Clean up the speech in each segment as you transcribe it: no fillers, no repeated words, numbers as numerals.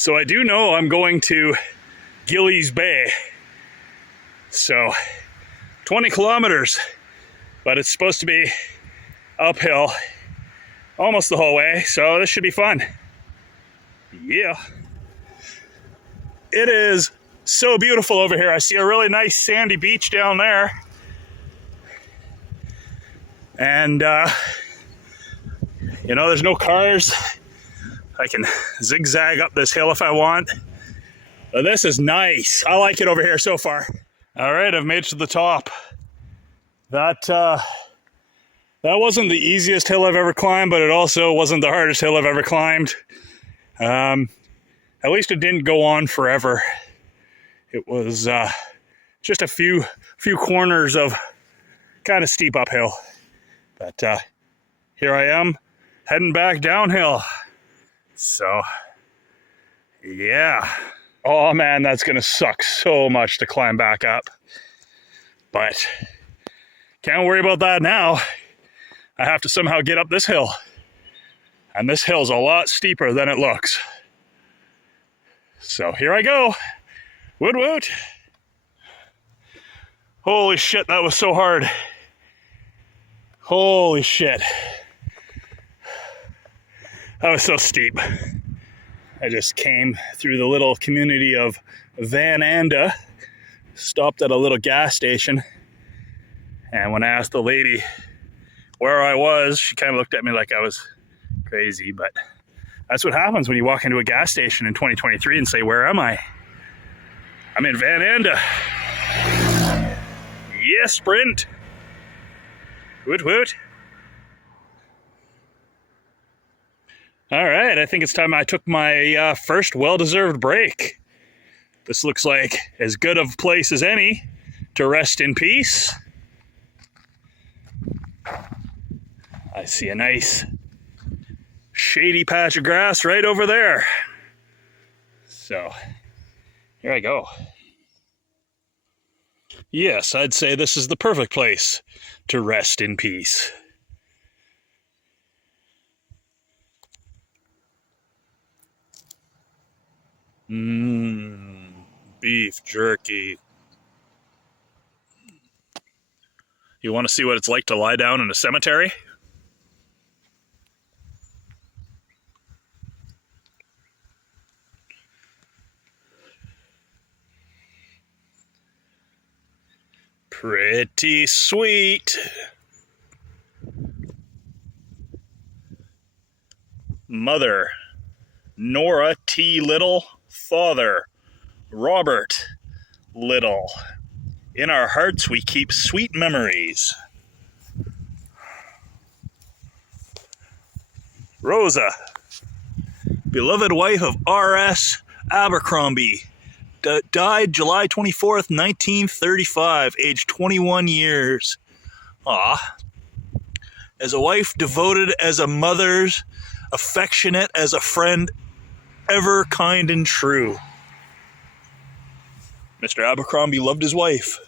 So I do know I'm going to Gillies Bay. So 20 kilometers, but it's supposed to be uphill almost the whole way. So this should be fun. Yeah. It is so beautiful over here. I see a really nice sandy beach down there. And, you know, there's no cars. I can zigzag up this hill if I want. But this is nice. I like it over here so far. All right, I've made it to the top. That wasn't the easiest hill I've ever climbed, but it also wasn't the hardest hill I've ever climbed. At least it didn't go on forever. It was just a few corners of kind of steep uphill. But here I am, heading back downhill. So, yeah. Oh man, that's gonna suck so much to climb back up. But can't worry about that now. I have to somehow get up this hill. And this hill's a lot steeper than it looks. So here I go. Woot woot. Holy shit, that was so hard. Holy shit. That was so steep. I just came through the little community of Van Anda, stopped at a little gas station, and when I asked the lady where I was, she kind of looked at me like I was crazy, but that's what happens when you walk into a gas station in 2023 and say, "Where am I?" I'm in Van Anda. Yeah, sprint. Woot woot. All right, I think it's time I took my first well-deserved break. This looks like as good of a place as any to rest in peace. I see a nice shady patch of grass right over there. So, here I go. Yes, I'd say this is the perfect place to rest in peace. Beef jerky. You want to see what it's like to lie down in a cemetery? Pretty sweet. Mother, Nora T. Little. Father, Robert Little. In our hearts we keep sweet memories. Rosa, beloved wife of R.S. Abercrombie, died July 24th, 1935, aged 21 years. As a wife, devoted as a mother, affectionate as a friend, ever kind and true. Mr. Abercrombie loved his wife.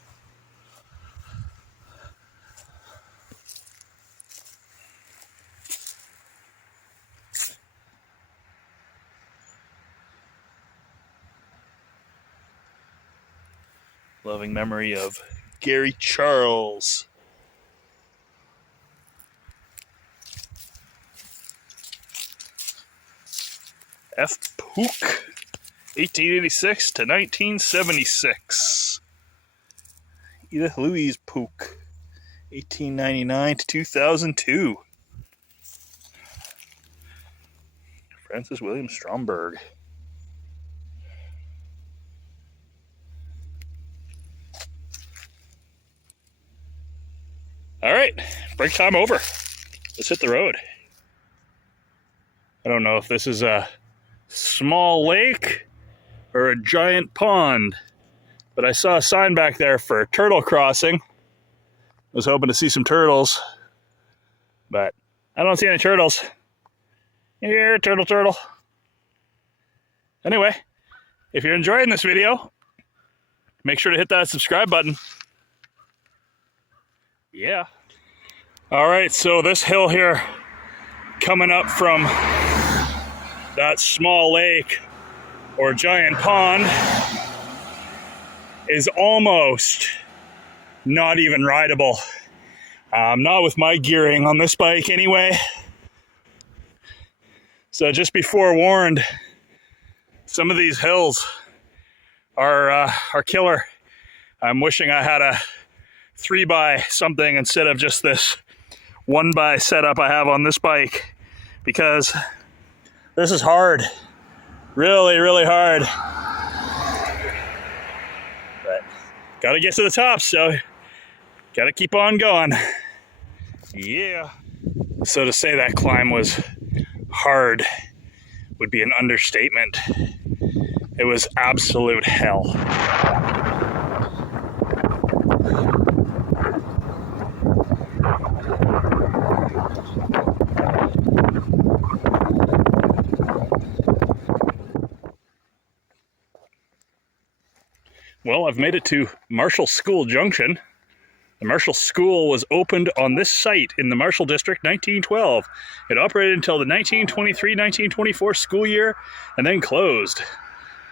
Loving memory of Gary Charles. F. Pook, 1886 to 1976. Edith Louise Pook, 1899 to 2002. Francis William Stromberg. All right, break time over. Let's hit the road. I don't know if this is a small lake or a giant pond, but I saw a sign back there for turtle crossing. I was hoping to see some turtles, but I don't see any turtles. Here, turtle. Anyway, if you're enjoying this video, make sure to hit that subscribe button. Yeah. All right, so this hill here coming up from that small lake or giant pond is almost not even rideable. Not with my gearing on this bike anyway. So just be forewarned, some of these hills are killer. I'm wishing I had a 3x something instead of just this 1x setup I have on this bike, because this is hard. Really, really hard. But gotta get to the top, so gotta keep on going. Yeah. So to say that climb was hard would be an understatement. It was absolute hell. Well, I've made it to Marshall School Junction. The Marshall School was opened on this site in the Marshall District 1912. It operated until the 1923-1924 school year and then closed.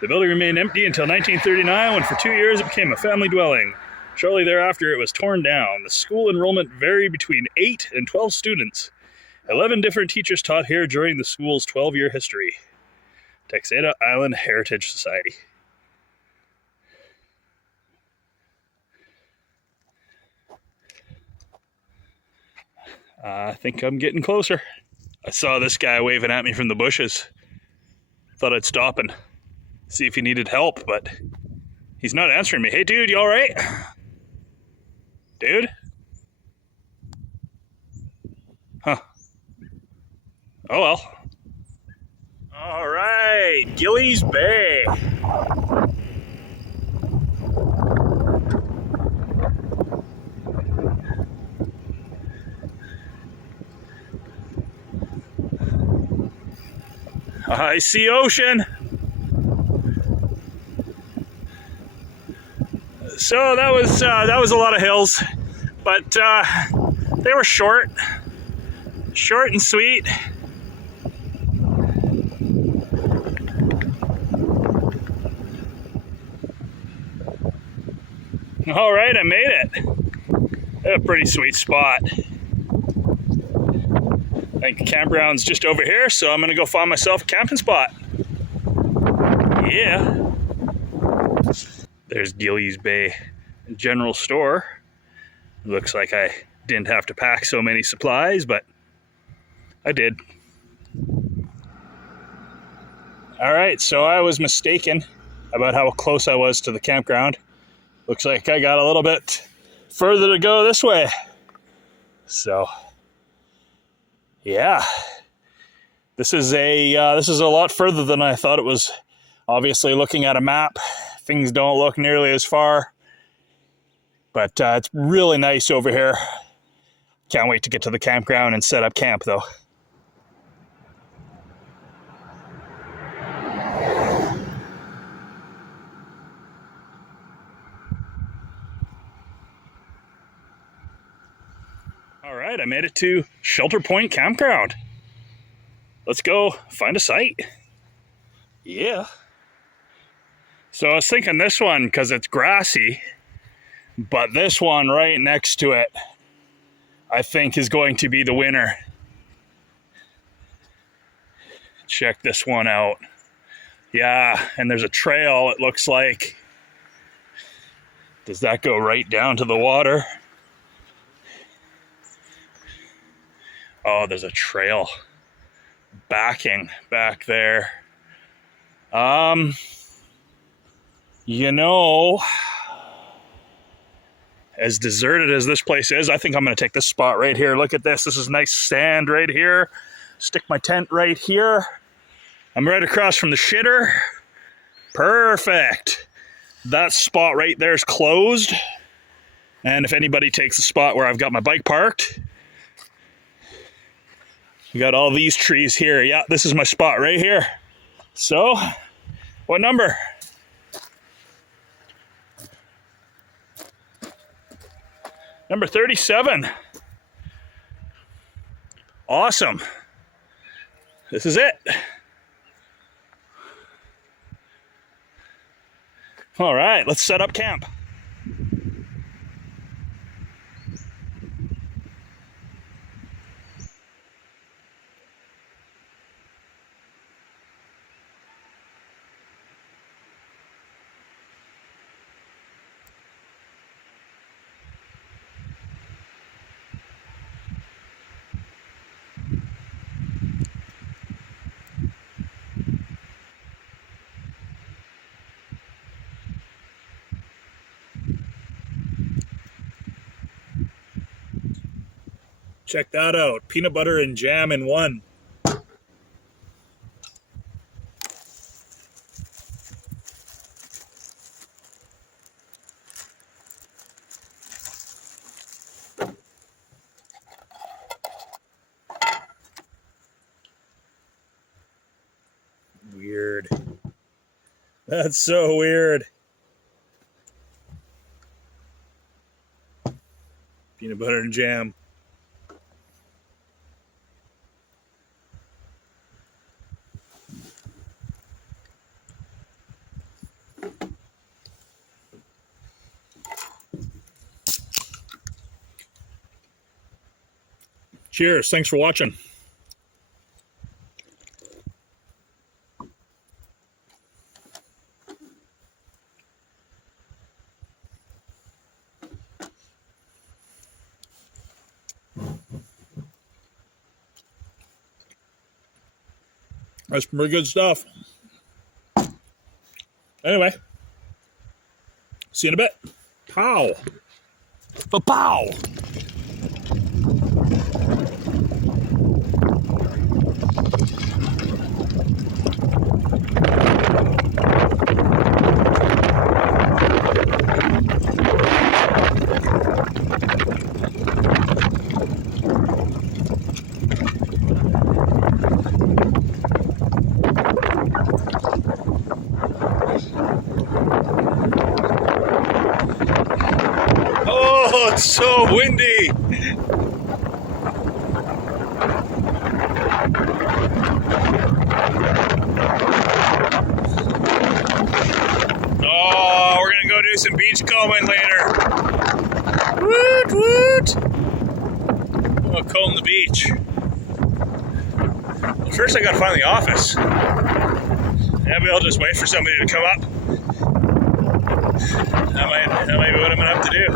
The building remained empty until 1939, when for 2 years it became a family dwelling. Shortly thereafter, it was torn down. The school enrollment varied between 8 and 12 students. 11 different teachers taught here during the school's 12-year history. Texada Island Heritage Society. I think I'm getting closer. I saw this guy waving at me from the bushes. Thought I'd stop and see if he needed help, but he's not answering me. Hey dude, you all right? Dude? Huh. Oh well. All right, Gillies Bay. I see ocean. So that was a lot of hills, but they were short and sweet. All right, I made it. A pretty sweet spot. I think the campground's just over here, so I'm gonna go find myself a camping spot. Yeah. There's Gillies Bay General Store. Looks like I didn't have to pack so many supplies, but I did. All right, so I was mistaken about how close I was to the campground. Looks like I got a little bit further to go this way. So, yeah, this is a lot further than I thought it was. Obviously, looking at a map, things don't look nearly as far, but it's really nice over here. Can't wait to get to the campground and set up camp, though. All right, I made it to Shelter Point Campground. Let's go find a site. Yeah. So I was thinking this one because it's grassy, but this one right next to it, I think is going to be the winner. Check this one out. Yeah, and there's a trail, it looks like. Does that go right down to the water? Oh, there's a trail backing back there. You know, as deserted as this place is, I think I'm going to take this spot right here. Look at this. This is nice sand right here. Stick my tent right here. I'm right across from the shitter. Perfect. That spot right there is closed. And if anybody takes the spot where I've got my bike parked, we got all these trees here. Yeah, this is my spot right here. So, what number? Number 37. Awesome. This is it. All right, let's set up camp. Check that out. Peanut butter and jam in one. Weird. That's so weird. Peanut butter and jam. Cheers. Thanks for watching. That's pretty good stuff. Anyway, see you in a bit. Pow. Pow. Oh, it's so windy. Oh, we're gonna go do some beach combing later. Woot woot. I'll comb the beach. Well, first I gotta find the office. Maybe I'll just wait for somebody to come up. That might be what I'm gonna have to do.